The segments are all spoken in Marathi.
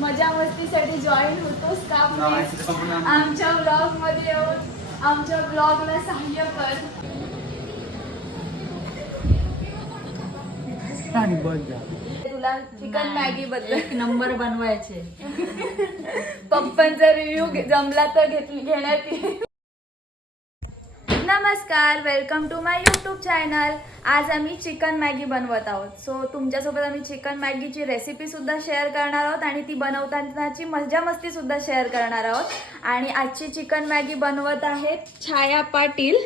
मजा मस्तीसाठी जॉईन होतोस का प्लीज आमच्या ब्लॉग मध्ये येऊन आमच्या ब्लॉगला सहाय्य कर. तुला चिकन मॅगी बद्दल एक नंबर बनवायचे. पप्पांचा रिव्ह्यू जमला तर घेण्यात येईल. नमस्कार, welcome to my YouTube channel. आज आम्ही चिकन मॅगी बनवत आहोत. सो तुमच्यासोबत आम्ही चिकन मॅगीची रेसिपी सुद्धा शेअर करणार आहोत आणि ती बनवतानाची मजा मस्ती सुद्धा शेअर करणार आहोत. आणि आजची चिकन मॅगी बनवत आहेत छाया पाटील.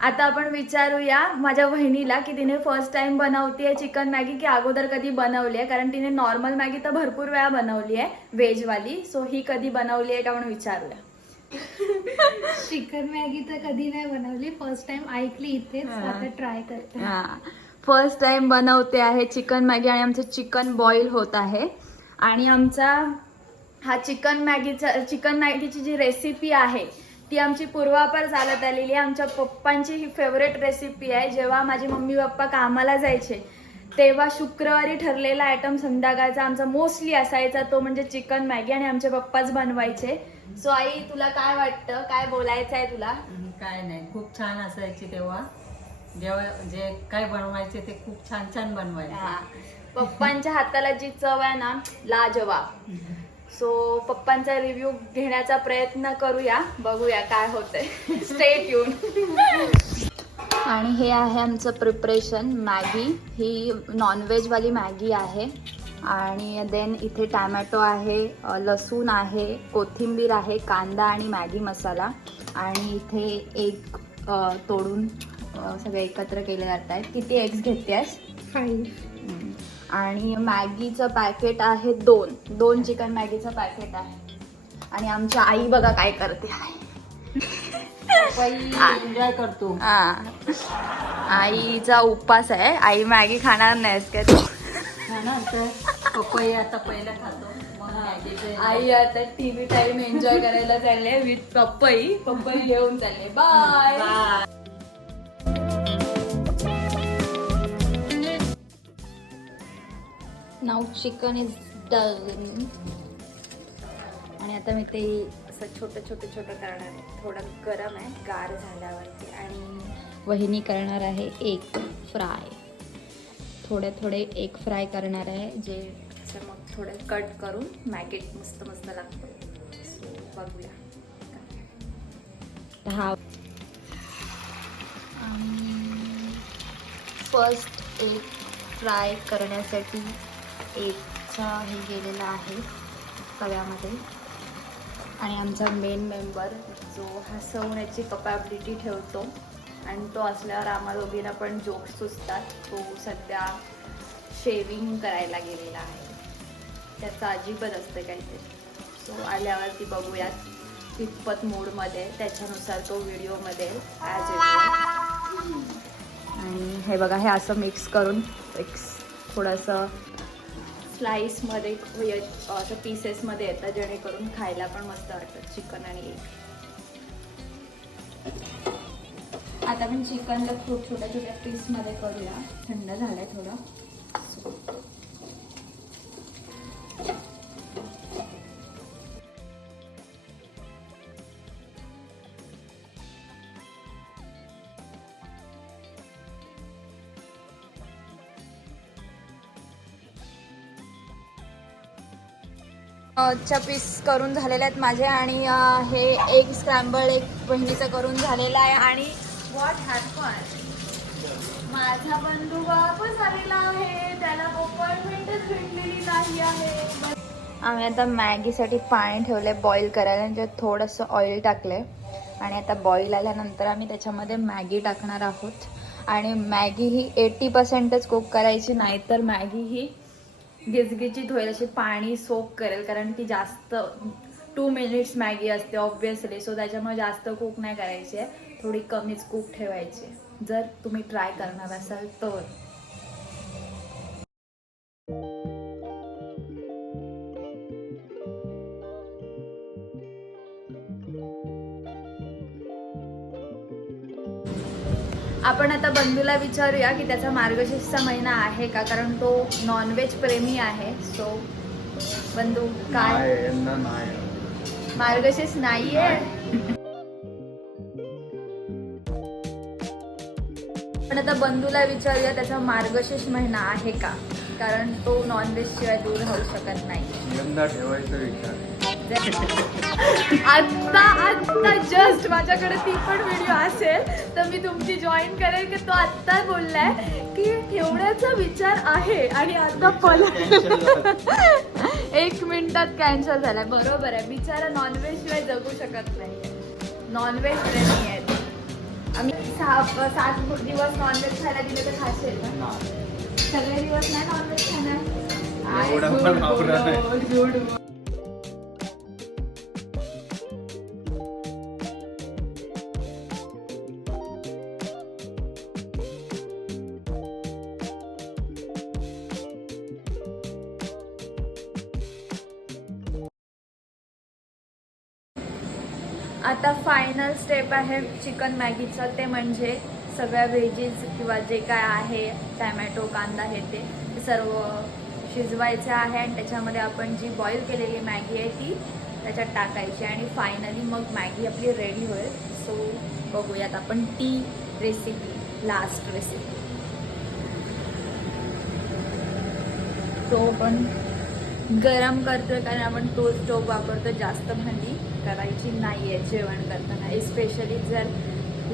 आता आपण विचारूया माझ्या बहिणीला की तिने फर्स्ट टाइम बनवतीये चिकन मॅगी की अगोदर कधी बनवली आहे, कारण तिने नॉर्मल मॅगी तर भरपूर वेळा बनवली आहे व्हेजवाली. सो ही कधी बनवली आहे का म्हणून विचारूया. चिकन मॅगी तर कधी नाही बनवली, फर्स्ट टाइम ऐकली इथेच, आता ट्राय करते. फर्स्ट टाइम बनवते आहे चिकन मॅगी आणि आमचं चिकन बॉईल होत आहे. आणि आमचा हा चिकन मॅगीची जी रेसिपी आहे ती आमची पूर्वापार चालत आलेली आहे. आमच्या पप्पांची ही फेवरेट रेसिपी आहे. जेव्हा माझे मम्मी पप्पा कामाला जायचे तेव्हा शुक्रवारी ठरलेला आयटम संध्याकाळचा आमचा मोस्टली असायचा तो म्हणजे चिकन मॅगी, आणि आमचे पप्पाच बनवायचे. सो आई, तुला काय वाटतं, काय बोलायचं आहे तुला? काय नाही, खूप छान असायची तेव्हा. जेव्हा जे काय बनवायचे ते खूप छान छान बनवायचे. पप्पांच्या हाताला जी चव आहे ना, लाजवाब. सो पप्पांचा रिव्ह्यू घेण्याचा प्रयत्न करूया, बघूया काय होतंय. Stay tune. आणि हे आहे आमचं प्रिपरेशन. मॅगी ही नॉनव्हेजवाली मॅगी आहे. आणि देन इथे टॅमॅटो आहे, लसूण आहे, कोथिंबीर आहे, कांदा आणि मॅगी मसाला. आणि इथे एग तोडून सगळे एकत्र केले जात आहेत. किती एग्स घेतेस? 5. आणि मॅगीचं पॅकेट आहे 2 चिकन मॅगीचं पॅकेट आहे. आणि आमच्या आई बघा काय करते आहे. एन्जॉय करतो. आईचा उपवास आहे. आई मॅगी खाणार नाहीस का तू? पपई आता पहिला खातो, मग मॅगी. आई आता टीव्ही टाइम एन्जॉय करायला चालले विथ पपई घेऊन चालले. Bye. Now chicken is done. आणि आता मी ते असं छोटं करणार आहे. थोडं गरम आहे, गार झाल्यावरती. आणि वहिनी करणार आहे एग फ्राय. थोडे एग फ्राय करणार आहे, जे असं मग थोडे कट करून मॅगीत मस्त लागतं. सो बघूया. हा फर्स्ट एग फ्राय करण्यासाठी एगचा हे गेलेला आहे तव्यामध्ये. आणि आमचा मेन मेंबर जो हसवण्याची कपॅबिलिटी ठेवतो आणि तो असल्यावर आम्हाला दोघींना पण जोक्स सुचतात, तो सध्या शेविंग करायला गेलेला आहे. त्याचं अजिबच असतं काहीतरी. सो आल्यावरती बघूयात कितपत मूडमध्ये, त्याच्यानुसार तो व्हिडिओमध्ये ॲज येतो. आणि हे बघा, हे असं मिक्स करून एक थोडंसं स्लाइसमध्ये असं पीसेसमध्ये येतं, जेणेकरून खायला पण मस्त वाटतं चिकन आणि एग. आता आपण चिकनला खूप छोट्या पीसमध्ये करूया. थंड झालंय थोडं. च्या पीस करून झालेले आहेत माझे. आणि हे एग स्क्रॅम्बल एक बहिणीचं करून झालेलं आहे. आणि व्हॉट हॅपन, माझा बंधू वापस आलेला आहे, त्याला अपॉइंटमेंटच भेटलेली नाही आहे. आम्ही आता मॅगीसाठी पाणी ठेवले बॉईल करायला, त्याच्यात थोडंसं ऑइल टाकलंय. आणि आता बॉईल आल्यानंतर आम्ही त्याच्यामध्ये मॅगी टाकणार आहोत. आणि मॅगी ही 80%च कुक करायची, नाहीतर मॅगी ही गिजगिजीत होईल, अशी पाणी सोक करेल, कारण ती जास्त 2 मिनिट्स मॅगी असते ऑब्विसली. सो त्याच्यामुळे जास्त कुक नाही करायची आहे, थोडी कमीच कुक ठेवायची जर तुम्ही ट्राय करणार असाल तर. आपण आता बंधूला विचारूया की त्याचा मार्गशीर्षचा महिना आहे का, कारण तो नॉनव्हेज प्रेमी आहे. सो बंधू काय मार्गशीर्ष नाहीये. पण आता बंधूला विचारूया त्याचा मार्गशीर्ष महिना आहे का, कारण तो नॉनव्हेज शिवाय दूर राहू शकत नाही. यंदा ठेवायचा विचार. आत्ता जस्ट माझ्याकडे ती पण व्हिडिओ असेल तर मी तुमची जॉईन करेल की तो आत्ता बोललाय की ठेवण्याचा विचार आहे आणि आता एक मिनिटात कॅन्सल झालाय. बरोबर आहे, बिचारा नॉनव्हेज शिवाय जगू शकत नाही. नॉनव्हेज प्रेमी आहेत आम्ही. 7 दिवस नॉनव्हेज खायला दिलं तर खाशील ना? सगळे दिवस नाही नॉनव्हेज खाणार. एवढं पण आवडत नाही. आता फायनल स्टेप आहे चिकन मॅगीचा, ते म्हणजे सगळ्या व्हेजीज किंवा जे काय आहे टॅमॅटो कांदा हे ते सर्व शिजवायचं आहे आणि त्याच्यामध्ये आपण जी बॉईल केलेली मॅगी आहे ती त्याच्यात टाकायची आणि फायनली मग मॅगी आपली रेडी होईल. सो बघूयात आपण ती रेसिपी, लास्ट रेसिपी. तो पण गरम करतोय कारण आपण तो स्टोव वापरतो. जास्त भांडी करायची नाही आहे जेवण करताना, एस्पेशली जर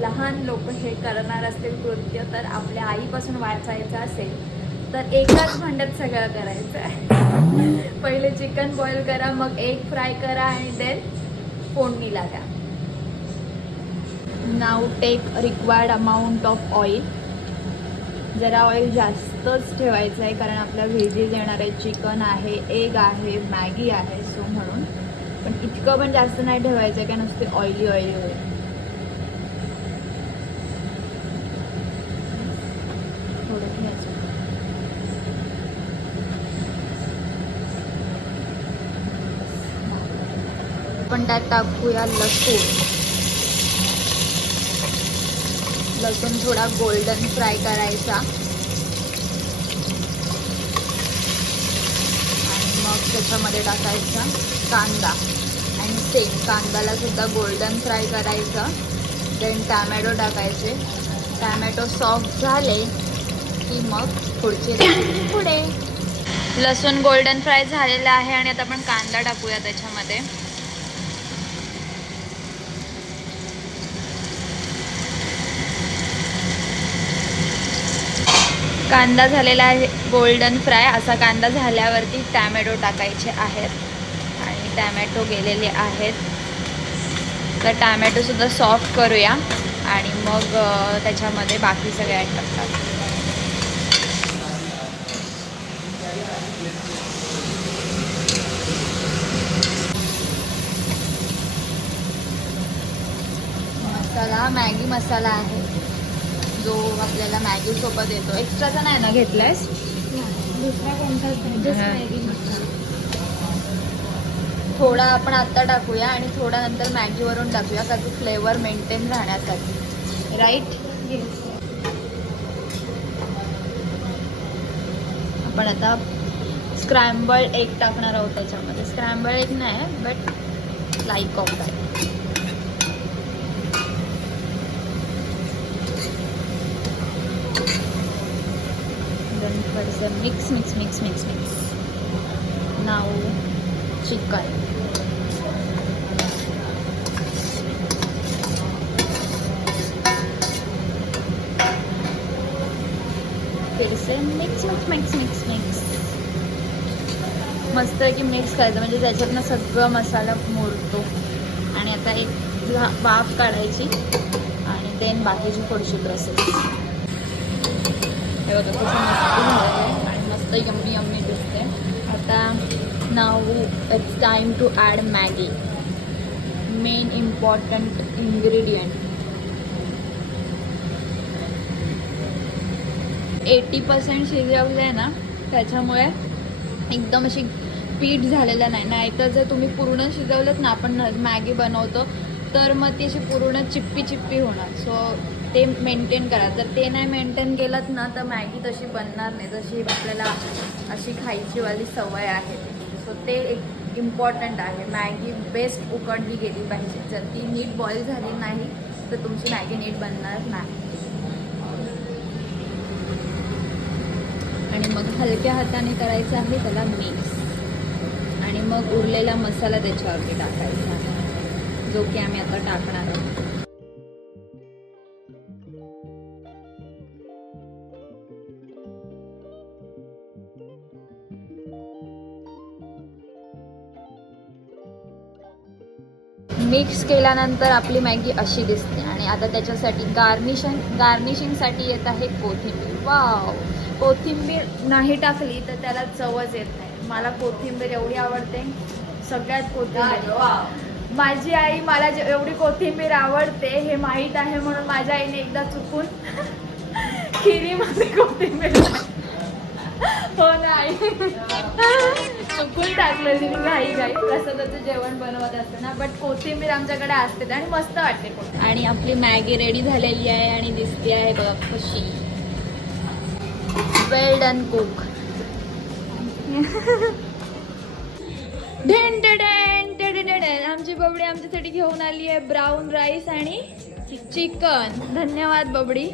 लहान लोक हे करणार असतील कृत्य तर आपल्या आईपासून वाचायचं असेल तर एकाच भांड्यात सगळं करायचं आहे. पहिले चिकन बॉईल करा, मग एग फ्राय करा आणि देन फोडणी लागा. Now take required amount of oil. जरा ऑइल जास्तच ठेवायचं आहे कारण आपल्या व्हेजीज येणार आहे, चिकन आहे, एग आहे, मॅगी आहे, सो म्हणून. पण इतकं पण जास्त नाही ठेवायचं आहे का नुसते ऑइली ऑइली होईल. थोडं ठेवायचं. पण त्यात टाकूया लसूण. लसूण थोडा गोल्डन फ्राय करायचा आणि मग त्याच्यामध्ये टाकायचा कांदा आणि सेम कांद्याला सुद्धा गोल्डन फ्राय करायचं. देन टॅमॅटो टाकायचे. टॅमॅटो सॉफ्ट झाले की मग पुढे. लसूण गोल्डन फ्राय झालेला आहे आणि आता आपण कांदा टाकूया त्याच्यामध्ये. कांदा झालेला आहे गोल्डन फ्राय. असा कांदा झाल्यावरती टॅमॅटो टाकायचे आहेत आणि टॅमॅटो गेलेले आहेत तर टॅमॅटोसुद्धा सॉफ्ट करूया आणि मग त्याच्यामध्ये बाकी सगळे ॲड टाकतात. मसाला मॅगी मसाला आहे जो आपल्याला मॅगी सोबत येतो. एक्स्ट्राचा नाही ना घेतलायस? दुसरा कोणताच नाही, just मॅगी मसाला. थोडा आपण आत्ता टाकूया आणि थोडा नंतर मॅगीवरून टाकूया का तो फ्लेवर मेंटेन राहण्यासाठी. राईट? येस. आपण आता स्क्रॅम्बल्ड एग टाकणार आहोत त्याच्यामध्ये. स्क्रॅम्बल्ड एग नाही but like of that. Mix mix mix mix mix. Now chicken. फिर से mix mix mix mix mix. मस्त की मिक्स करायचं म्हणजे त्याच्यातनं सगळं मसाला मुरतो. आणि आता एक वाफ काढायची आणि देन बाकीची पुढची प्रोसेस. हे बघा कसं मस्त झालेलं आहे आणि मस्त यम्मी यम्मी दिसते. आता now it's time to add Maggi. Main important ingredient. 80% शिजवलं आहे ना त्याच्यामुळे एकदम अशी पीठ झालेलं नाही तर जर तुम्ही पूर्ण शिजवलंत ना आपण मॅगी बनवतो तर मग ती अशी पूर्ण चिप्पी चिप्पी होणार. सो ते मेंटेन करा. जर ते नाही मेंटेन केलं ना तर मॅगी तशी बनणार नाही जशी आपल्याला अशी खायची वाली सवय आहे. सो ते एक इम्पॉर्टंट आहे. मॅगी बेस्ट उकडली गेली पाहिजे. जर ती नीट बॉईल झाली नाही तर तुमची मॅगी नीट बनणार नाही. आणि मग हलक्या हाताने करायचं आहे त्याला मिक्स. आणि मग उरलेला मसाला त्याच्यावरती टाकायचा आहे, जो की आम्ही आता टाकणार आहोत. मिक्स केल्यानंतर आपली मॅगी अशी दिसते. आणि आता त्याच्यासाठी गार्निशिंगसाठी येत आहे कोथिंबीर. वाव, कोथिंबीर नाही टाकली तर त्याला चवच येत नाही. मला कोथिंबीर एवढी आवडते, सगळ्यात कोथिंबीर. माझी आई मला एवढी कोथिंबीर आवडते हे माहीत आहे, म्हणून माझ्या आईने एकदा चुकून खिरीमध्ये कोथिंबीर हो नाही चुकून टाकलेली मी घाई प्रसादाचं जेवण बनवत असताना. बट कोथिंबीर आमच्याकडे असते आणि मस्त वाटते कोथिंबीर. आणि आपली मॅगी रेडी झालेली आहे आणि दिसते आहे बघा कशी. वेल डन कुक. आमची बबडी आमच्यासाठी घेऊन आली आहे ब्राऊन राईस आणि चिकन. धन्यवाद बबडी.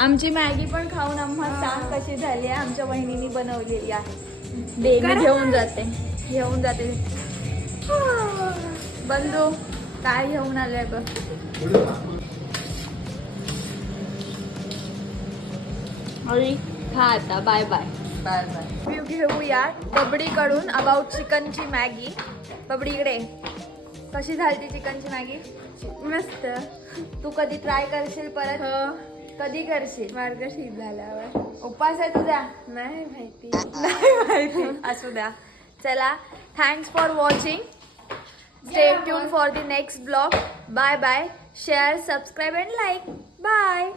आमची मॅगी पण खाऊन आम्हाला सांग कशी झाली आहे. आमच्या बहिणीने बनवलेली आहे. मी घेऊन जाते बंधू. काय घेऊन आलंय बघ. अरे खा आता. Bye bye. Bye bye. Review घेऊया बबडीकडून अबाउट चिकनची मॅगी. बबडी इकडे. कशी झाली चिकनची मॅगी? मस्त. तू कधी ट्राय करशील परत? कधी करशील? मार्गशीर्ष झाल्यावर. उपवास आहे तुझा? नाही माहिती. नाही माहिती. असू द्या. चला, thanks for watching. Stay tune for the next blog. Bye bye. Share, subscribe and like. Bye.